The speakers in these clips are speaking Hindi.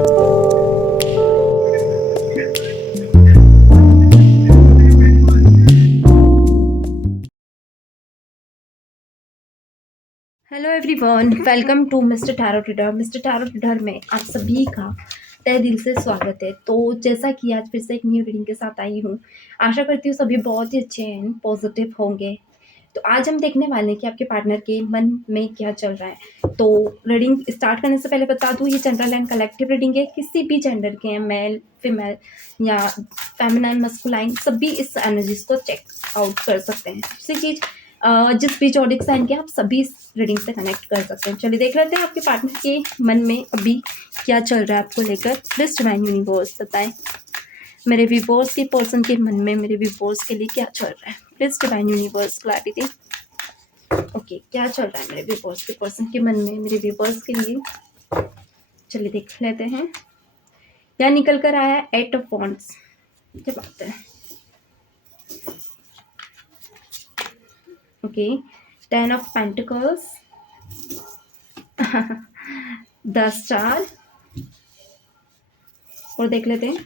Hello everyone, welcome to mister tarot reader. Mister tarot reader में आप सभी का तहे दिल से स्वागत है। तो जैसा कि आज फिर से एक न्यू रीडिंग के साथ आई हूँ, आशा करती हूँ सभी बहुत ही अच्छे हैं, पॉजिटिव होंगे। तो आज हम देखने वाले हैं कि आपके पार्टनर के मन में क्या चल रहा है। तो रीडिंग स्टार्ट करने से पहले बता दूँ, ये जनरल एंड कलेक्टिव रीडिंग है। किसी भी जेंडर के हैं, मेल फीमेल या फेमिनाइन मस्कुलाइन, सभी इस एनर्जीज को चेक आउट कर सकते हैं। दूसरी चीज़, जिस भी जॉडिक साइन के आप सभी इस रीडिंग से कनेक्ट कर सकते हैं। चलिए देख लेते हैं आपके पार्टनर के मन में अभी क्या चल रहा है आपको लेकर। प्लीज डिवाइन यूनिवर्स बताएं मेरे व्यूअर्स के पर्सन के मन में, मेरे व्यूअर्स के लिए क्या चल रहा है। Please divine universe clarity. Okay, क्या चल रहा है मेरे व्यूअर्स के पर्सन के मन में, मेरे व्यूअर्स के लिए। चलिए देख लेते हैं। यहाँ निकल कर आया 8 ऑफ वॉन्ड्स। क्या बात है। ओके, 10 ऑफ पेंटिकल्स, 10 स्टार, और देख लेते हैं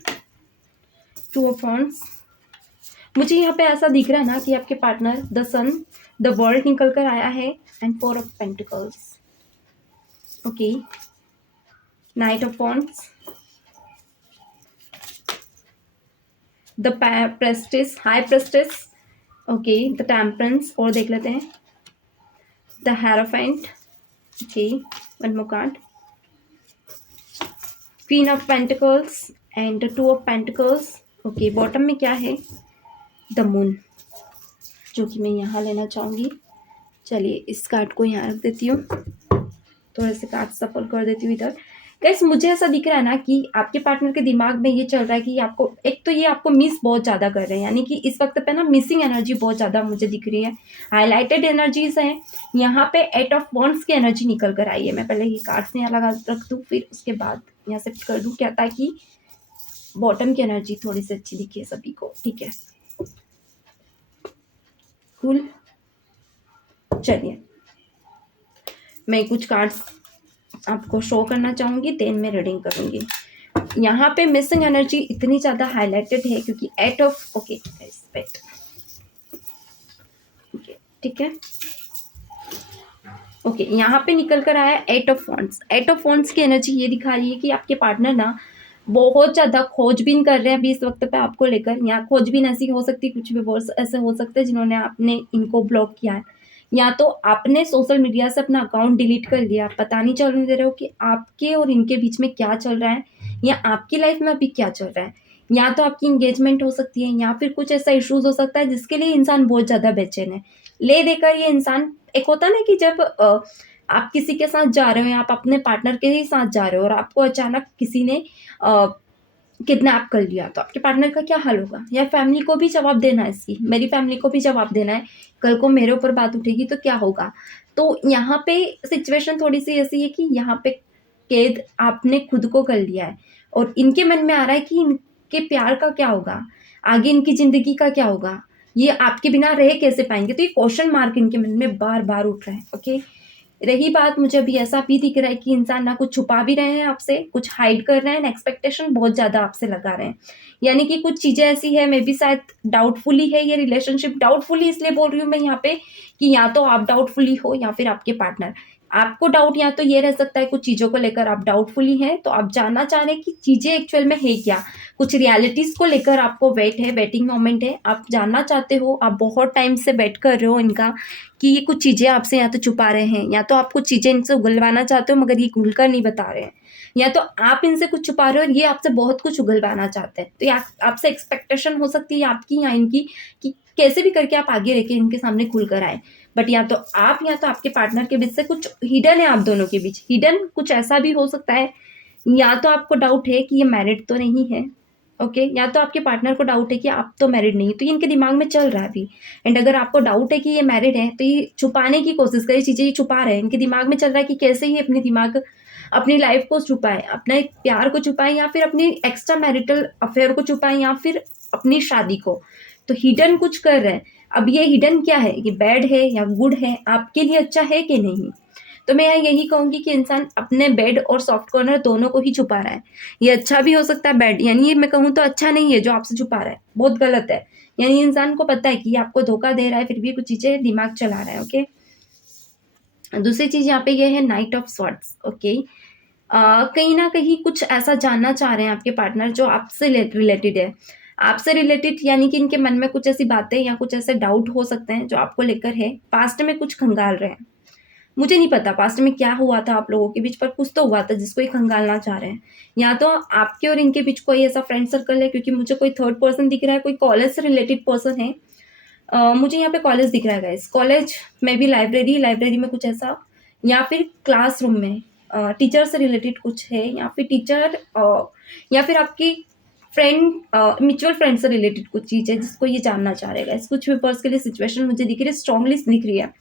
2 ऑफ वॉन्ड्स। मुझे यहाँ पे ऐसा दिख रहा है ना कि आपके partner the sun, the world निकल कर आया है, and 4 of pentacles. Okay, knight of wands, the priestess, high priestess, okay, the temperance, और देख लेते हैं the hierophant. Okay, one more card, queen of pentacles and 2 of pentacles. Okay, bottom में क्या है, द मून, जो कि मैं यहाँ लेना चाहूँगी। चलिए इस कार्ड को यहाँ रख देती हूँ, थोड़े से कार्ड सफल कर देती हूँ इधर। गाइस, मुझे ऐसा दिख रहा है ना कि आपके पार्टनर के दिमाग में ये चल रहा है कि आपको, एक तो ये आपको मिस बहुत ज़्यादा कर रहे हैं, यानी कि इस वक्त पे ना मिसिंग एनर्जी बहुत ज़्यादा मुझे दिख रही है। हाईलाइटेड एनर्जीज हैं यहाँ पे। 8 ऑफ वॉन्ड्स की एनर्जी निकल कर आई है। मैं पहले ये कार्ड्स यहाँ लगा रख दूँ, फिर उसके बाद यहाँ शिफ्ट कर दूँ क्या, ताकि बॉटम की एनर्जी थोड़ी सी अच्छी दिखे सभी को। ठीक है, कूल। चलिए मैं कुछ कार्ड्स आपको शो करना चाहूँगी, देन मैं रीडिंग करूँगी। यहाँ पे मिसिंग एनर्जी इतनी ज़्यादा हाईलाइटेड है क्योंकि 8 ऑफ, ओके ओके, ठीक है। ओके, यहाँ पे निकल कर आया 8 ऑफ वॉन्ड्स। 8 ऑफ वॉन्ड्स की एनर्जी ये दिखा रही है कि आपके पार्टनर ना बहुत ज़्यादा खोजबीन कर रहे हैं अभी इस वक्त पे आपको लेकर। यहाँ खोजबीन ऐसी हो सकती है, कुछ भी वर्ड्स ऐसे हो सकते हैं जिन्होंने आपने इनको ब्लॉक किया है, या तो आपने सोशल मीडिया से अपना अकाउंट डिलीट कर लिया। पता नहीं चलने दे रहे हो कि आपके और इनके बीच में क्या चल रहा है, या आपकी लाइफ में अभी क्या चल रहा है। या तो आपकी इंगेजमेंट हो सकती है, या फिर कुछ ऐसा इश्यूज हो सकता है जिसके लिए इंसान बहुत ज़्यादा बेचैन है। ले देकर ये इंसान, एक होता है ना कि जब आप किसी के साथ जा रहे हो, या आप अपने पार्टनर के ही साथ जा रहे हो और आपको अचानक किसी ने किडनैप कर लिया, तो आपके पार्टनर का क्या हाल होगा। या फैमिली को भी जवाब देना है इसकी, मेरी फैमिली को भी जवाब देना है, कल को मेरे ऊपर बात उठेगी तो क्या होगा। तो यहाँ पे सिचुएशन थोड़ी सी ऐसी है कि यहाँ पे कैद आपने खुद को कर लिया है, और इनके मन में आ रहा है कि इनके प्यार का क्या होगा, आगे इनकी जिंदगी का क्या होगा, ये आपके बिना रह कैसे पाएंगे। तो ये क्वेश्चन मार्क इनके मन में बार बार उठ रहा है। ओके, रही बात, मुझे अभी ऐसा भी दिख रहा है कि इंसान ना कुछ छुपा भी रहे हैं आपसे, कुछ हाइड कर रहे हैं, एक्सपेक्टेशन बहुत ज़्यादा आपसे लगा रहे हैं। यानी कि कुछ चीज़ें ऐसी है, मे बी शायद डाउटफुली है ये रिलेशनशिप। डाउटफुली इसलिए बोल रही हूँ मैं यहाँ पे कि या तो आप डाउटफुली हो या फिर आपके पार्टनर। आपको डाउट या तो ये रह सकता है, कुछ चीज़ों को लेकर आप डाउटफुली हैं, तो आप जानना चाह रहे हैं कि चीज़ें एक्चुअल में है क्या। कुछ रियलिटीज़ को लेकर आपको वेट है, वेटिंग मोमेंट है, आप जानना चाहते हो, आप बहुत टाइम से वेट कर रहे हो इनका, कि ये कुछ चीज़ें आपसे या तो छुपा रहे हैं, या तो आप कुछ चीज़ें इनसे उगलवाना चाहते हो मगर ये खुलकर नहीं बता रहे हैं, या तो आप इनसे कुछ छुपा रहे हो और ये आपसे बहुत कुछ उगलवाना चाहते हैं। तो ये आपसे एक्सपेक्टेशन हो सकती है आपकी या इनकी, कि कैसे भी करके आप आगे रह के इनके सामने खुल कर आए। बट या तो आप या तो आपके पार्टनर के बीच से कुछ हिडन है, आप दोनों के बीच हिडन कुछ ऐसा भी हो सकता है। या तो आपको डाउट है कि ये मैरिड तो नहीं है, ओके, या तो आपके पार्टनर को डाउट है कि आप तो मैरिड नहीं, तो ये इनके दिमाग में चल रहा है अभी। एंड अगर आपको डाउट है कि ये मैरिड है, तो ये छुपाने की कोशिश करे, चीज़ें ये छुपा रहे हैं, इनके दिमाग में चल रहा है कि कैसे ही अपनी लाइफ को छुपाए, अपने प्यार को छुपाए, या फिर अपनी एक्स्ट्रा मैरिटल अफेयर को छुपाए, या फिर अपनी शादी को। तो हिडन कुछ कर रहे हैं। अब ये हिडन क्या है, ये बैड है या गुड है, आपके लिए अच्छा है कि नहीं। तो मैं यही कहूँगी कि इंसान अपने बेड और सॉफ्ट कॉर्नर दोनों को ही छुपा रहा है। ये अच्छा भी हो सकता है बेड, यानी ये मैं कहूँ तो अच्छा नहीं है जो आपसे छुपा रहा है, बहुत गलत है। यानी इंसान को पता है कि ये आपको धोखा दे रहा है, फिर भी कुछ चीज़ें दिमाग चला रहा है। ओके, दूसरी चीज़ यहाँ पे ये है नाइट ऑफ स्वॉर्ड्स। ओके, कहीं न कहीं कुछ ऐसा जानना चाह रहे हैं आपके पार्टनर जो आपसे रिलेटेड है। आपसे रिलेटेड यानी कि इनके मन में कुछ ऐसी बातें या कुछ ऐसे डाउट हो सकते हैं जो आपको लेकर है। पास्ट में कुछ खंगाल रहे हैं। मुझे नहीं पता पास्ट में क्या हुआ था आप लोगों के बीच, पर कुछ तो हुआ था जिसको ये खंगालना चाह रहे हैं। या तो आपके और इनके बीच कोई ऐसा फ्रेंड सर्कल है, क्योंकि मुझे कोई थर्ड पर्सन दिख रहा है, कोई कॉलेज से रिलेटेड पर्सन है। मुझे यहाँ पे कॉलेज दिख रहा है गाइस, कॉलेज में भी लाइब्रेरी में कुछ ऐसा, या फिर क्लासरूम में टीचर से रिलेटेड कुछ है, या फिर टीचर या फिर आपकी फ्रेंड, म्यूचुअल फ्रेंड से रिलेटेड कुछ चीज़ है जिसको ये जानना चाह रहे हैं गाइस। कुछ व्यूअर्स के लिए सिचुएशन मुझे दिख रही है, स्ट्रांगली दिख रही है।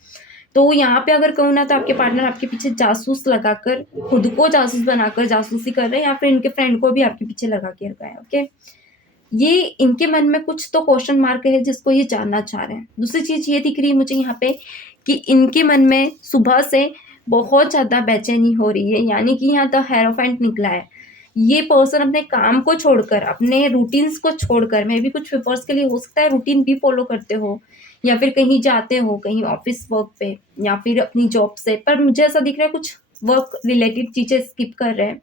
तो यहाँ पे अगर कहूँ ना तो आपके पार्टनर आपके पीछे जासूस लगाकर, खुद को जासूस बनाकर जासूसी कर रहे हैं, या फिर इनके फ्रेंड को भी आपके पीछे लगा के रखा है। ओके, ये इनके मन में कुछ तो क्वेश्चन मार्क है जिसको ये जानना चाह रहे हैं। दूसरी चीज़ ये दिख रही है मुझे यहाँ पे कि इनके मन में सुबह से बहुत ज़्यादा बेचैनी हो रही है, यानी कि यहाँ तो हेरोफेंट निकला है। ये पर्सन अपने काम को छोड़कर, अपने रूटीन्स को छोड़कर, मैं भी कुछ पेपर्स के लिए हो सकता है रूटीन भी फॉलो करते हो, या फिर कहीं जाते हो, कहीं ऑफिस वर्क पे, या फिर अपनी जॉब से, पर मुझे ऐसा दिख रहा है कुछ वर्क रिलेटेड चीज़ें स्किप कर रहे हैं।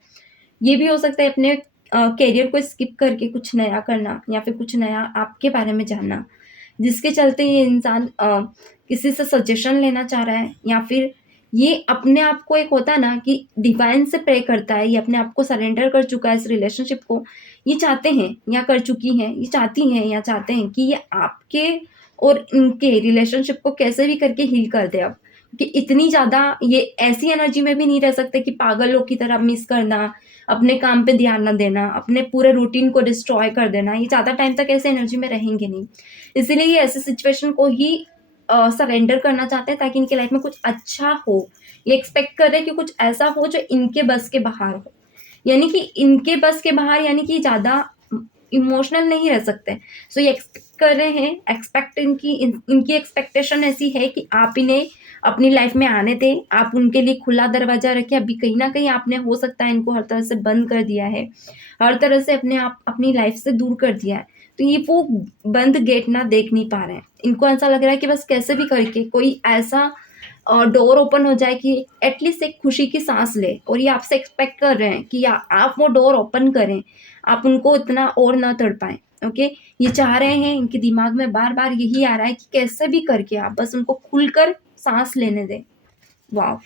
ये भी हो सकता है अपने करियर को स्किप करके कुछ नया करना, या फिर कुछ नया आपके बारे में जानना, जिसके चलते ये इंसान किसी से सजेशन लेना चाह रहा है, या फिर ये अपने आप को, एक होता है ना कि डिवाइन से प्रे करता है, ये अपने आप को सरेंडर कर चुका है इस रिलेशनशिप को। ये चाहते हैं या कर चुकी हैं, ये चाहती हैं या चाहते हैं कि ये आपके और इनके रिलेशनशिप को कैसे भी करके हील कर दे अब, कि इतनी ज़्यादा ये ऐसी एनर्जी में भी नहीं रह सकते कि पागलों की तरह मिस करना, अपने काम पे ध्यान ना देना, अपने पूरे रूटीन को डिस्ट्रॉय कर देना, ये ज़्यादा टाइम तक ऐसे एनर्जी में रहेंगे नहीं। इसीलिए ये ऐसे सिचुएशन को ही सरेंडर करना चाहते हैं ताकि इनकी लाइफ में कुछ अच्छा हो। ये एक्सपेक्ट कर रहे हैं कि कुछ ऐसा हो जो इनके बस के बाहर हो। यानी कि इनके बस के बाहर, यानी कि ज़्यादा इमोशनल नहीं रह सकते। सो ये एक्सपेक्ट कर रहे हैं, इनकी एक्सपेक्टेशन ऐसी है कि आप इन्हें अपनी लाइफ में आने दें, आप उनके लिए खुला दरवाज़ा रखें। अभी कहीं न कहीं आपने हो सकता है इनको हर तरह से बंद कर दिया है, हर तरह से अपनी लाइफ से दूर कर दिया है। तो ये वो बंद गेट ना देख नहीं पा रहे हैं। इनको ऐसा लग रहा है कि बस कैसे भी करके कोई ऐसा डोर ओपन हो जाए कि एटलीस्ट एक खुशी की सांस ले, और ये आपसे एक्सपेक्ट कर रहे हैं कि आप वो डोर ओपन करें, आप उनको इतना और ना तड़पाएं। ओके, ये चाह रहे हैं, इनके दिमाग में बार बार यही आ रहा है कि कैसे भी करके आप बस उनको खुलकर सांस लेने दें। Wow,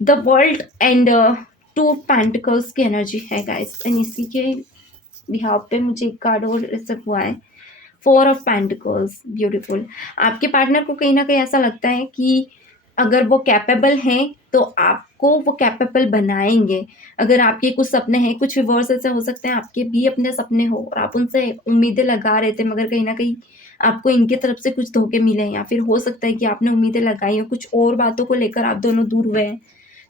the world and two of pentacles की एनर्जी है गाइस, एंड इसी के बिहाव पे मुझे एक कार्ड और रिसीव हुआ है, फोर ऑफ पेंटिकल्स। ब्यूटीफुल। आपके पार्टनर को कहीं ना कहीं ऐसा लगता है कि अगर वो कैपेबल हैं तो आपको वो कैपेबल बनाएंगे। अगर आपके कुछ सपने हैं, कुछ रिवर्स ऐसे हो सकते हैं आपके भी अपने सपने हो और आप उनसे उम्मीदें लगा रहे थे, मगर कहीं ना कहीं आपको इनके तरफ से कुछ धोखे मिले, या फिर हो सकता है कि आपने उम्मीदें लगाई हो, कुछ और बातों को लेकर आप दोनों दूर हुए हैं।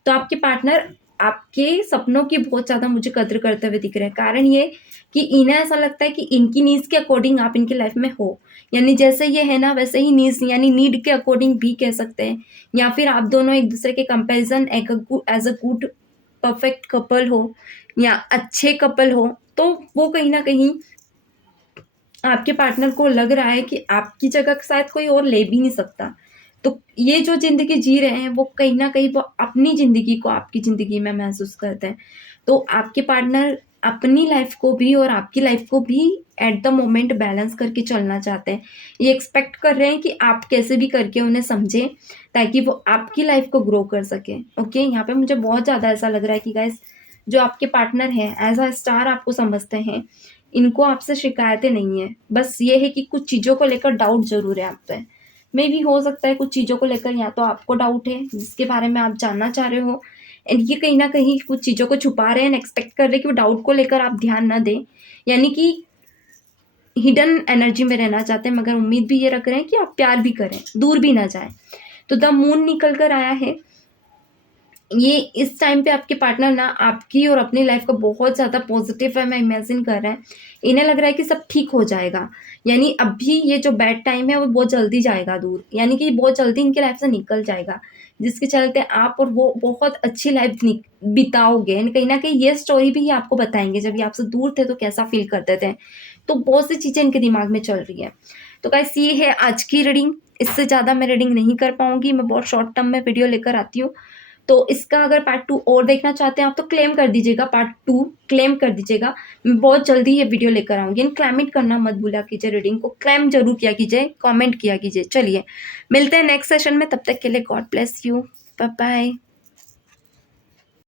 तो आपके पार्टनर आपके सपनों की बहुत ज़्यादा मुझे कद्र करते हुए दिख रहे हैं। कारण ये कि इन्हें ऐसा लगता है कि इनकी नीड्स के अकॉर्डिंग आप इनकी लाइफ में हो, यानी जैसे ये है ना वैसे ही नीड्स, यानी नीड के अकॉर्डिंग भी कह सकते हैं, या फिर आप दोनों एक दूसरे के comparison as a good perfect couple हो, या अच्छे कपल हो। तो वो कहीं ना कहीं आपके पार्टनर को लग रहा है कि आपकी जगह शायद कोई और ले भी नहीं सकता। तो ये जो ज़िंदगी जी रहे हैं वो कहीं न कहीं वो अपनी ज़िंदगी को आपकी ज़िंदगी में महसूस करते हैं। तो आपके पार्टनर अपनी लाइफ़ को भी और आपकी लाइफ़ को भी एट द मोमेंट बैलेंस करके चलना चाहते हैं। ये एक्सपेक्ट कर रहे हैं कि आप कैसे भी करके उन्हें समझें ताकि वो आपकी लाइफ़ को ग्रो कर सकें। ओके, यहाँ पे मुझे बहुत ज़्यादा ऐसा लग रहा है कि गाइस जो आपके पार्टनर हैं एज़ अ स्टार आपको समझते हैं। इनको आपसे शिकायतें नहीं हैं। बस ये है कि कुछ चीज़ों को लेकर डाउट ज़रूर है आप पे। मे भी हो सकता है कुछ चीज़ों को लेकर या तो आपको डाउट है जिसके बारे में आप जानना चाह रहे हो, एंड ये कहीं न कहीं कुछ चीज़ों को छुपा रहे हैं एंड एक्सपेक्ट कर रहे हैं कि वो डाउट को लेकर आप ध्यान ना दें। यानी कि हिडन एनर्जी में रहना चाहते हैं, मगर उम्मीद भी ये रख रहे हैं कि आप प्यार भी करें, दूर भी ना जाएँ। तो द मून निकल कर आया है। ये इस टाइम पे आपके पार्टनर ना आपकी और अपनी लाइफ को बहुत ज़्यादा पॉजिटिव है में इमेजिन कर रहे हैं। इन्हें लग रहा है कि सब ठीक हो जाएगा, यानी अभी ये जो बैड टाइम है वो बहुत जल्दी जाएगा दूर, यानी कि बहुत जल्दी इनकी लाइफ से निकल जाएगा। जिसके चलते आप और वो बहुत अच्छी लाइफ बिताओगे। एंड कहीं ना कहीं ये स्टोरी भी ये आपको बताएंगे जब ये आपसे दूर थे तो कैसा फील करते थे। तो बहुत सी चीज़ें इनके दिमाग में चल रही है। तो गाइस ये है आज की रीडिंग। इससे ज़्यादा मैं रीडिंग नहीं कर पाऊंगी, मैं बहुत शॉर्ट टर्म में वीडियो लेकर आती हूँ। तो इसका अगर पार्ट 2 और देखना चाहते हैं आप तो क्लेम कर दीजिएगा, पार्ट 2 क्लेम कर दीजिएगा। मैं बहुत जल्दी ये वीडियो लेकर आऊंगी। एंड क्लेमिट करना मत भूला कीजिए, रीडिंग को क्लेम जरूर किया कीजिए, कमेंट किया कीजिए। चलिए मिलते हैं नेक्स्ट सेशन में, तब तक के लिए God bless you, bye bye.